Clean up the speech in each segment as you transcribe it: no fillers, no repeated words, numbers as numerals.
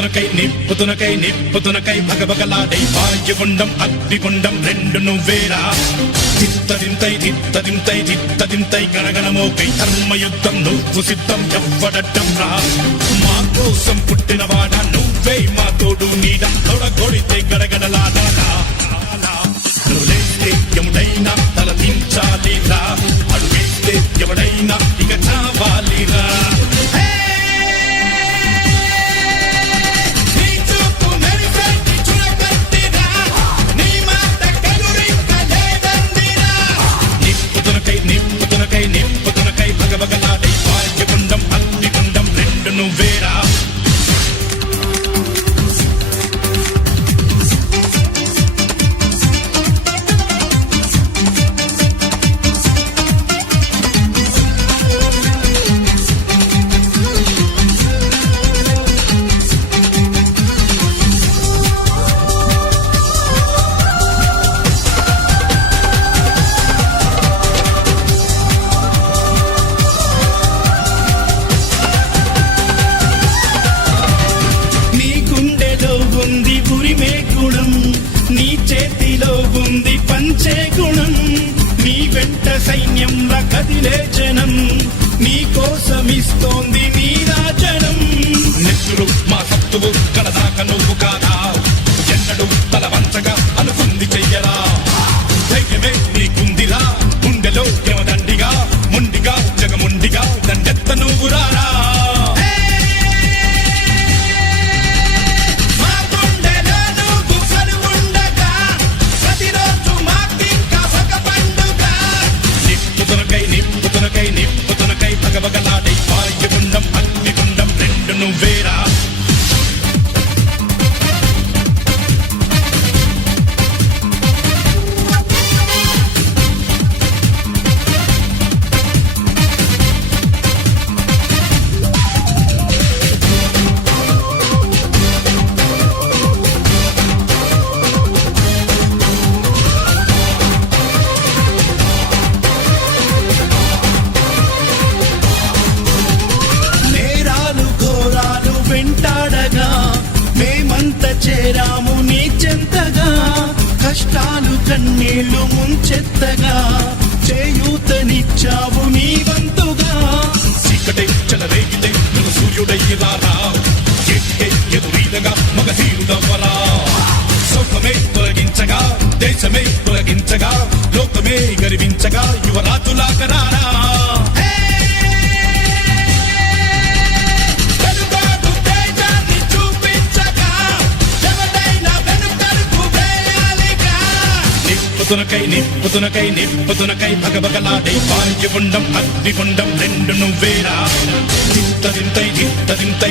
నిప్పుతునకై భగభగలాడై వాయుగుండం అగ్నిగుండం రెండు నువ్వేరా తిత్తదింతై గణగణమోకై ధర్మయుద్ధం నువ్వు సిద్ధం ఎవ్వడట్టం రా మా కోసం పుట్టినవాడా నువ్వే మా తోడు నీడ తొడగొడితే గడగడలాడాలా నువ్వేస్తే ఎముడైనా తల దించాలిరా అడుగేస్తే ఎవడైనా ఇక చావాలిరా నిప్పుతునకై భగభగలాడై వాయుగుండం అగ్నిగుండం రెండు నువ్వేరా ఉంది ఉరిమే గుణం నీ చేతిలో ఉంది పంచే గుణం నీ వెంట సైన్యంలా కదిలే జనం నీ కోసమిస్తోంది నీ రాజనం నెత్తురు మా సత్తువు కడదాక నువ్వు కాదా ఎన్నడు తల వంచగా అనుకుంది చెయ్యరా ధైర్యమే నీకుందిరా గుండెలో యమదండిగా ముండిగా జగముండిగా దండెత్త నువ్వు రారా నిప్పుతునకై భగభగలాడై వాయుగుండం అగ్నిగుండం రెండు నువ్వేరా వెంటాడగా మేమంత చేరాము నీ చెంతగా కష్టాలు కన్నీళ్లు ముంచెత్తగా చేయూతనిచ్చావు నీ వంతుగా చీకటే చెలరేగితే నువ్వు సూర్యుడయ్యి రారా ఎదురీదగా మగధీరుడవ్వరా సౌఖమే తొలగించగా దేశమే తొలగించగా లోకమే గర్వించగా యువరాజులాకరారా నిప్పుతునకై భగభగలాడై వాయుగుండం అగ్నిగుండం రెండు నువ్వేరా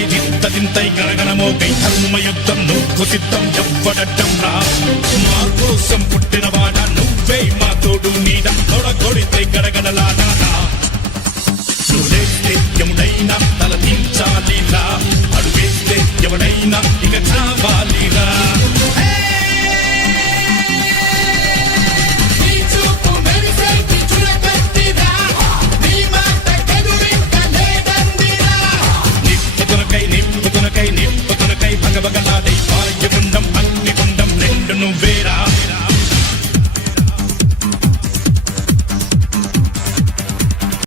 తిత్తదింతై గణగణమోకై ధర్మయుద్ధం నువ్వు సిద్ధం ఎవ్వడట్టం రా మా కోసం పుట్టి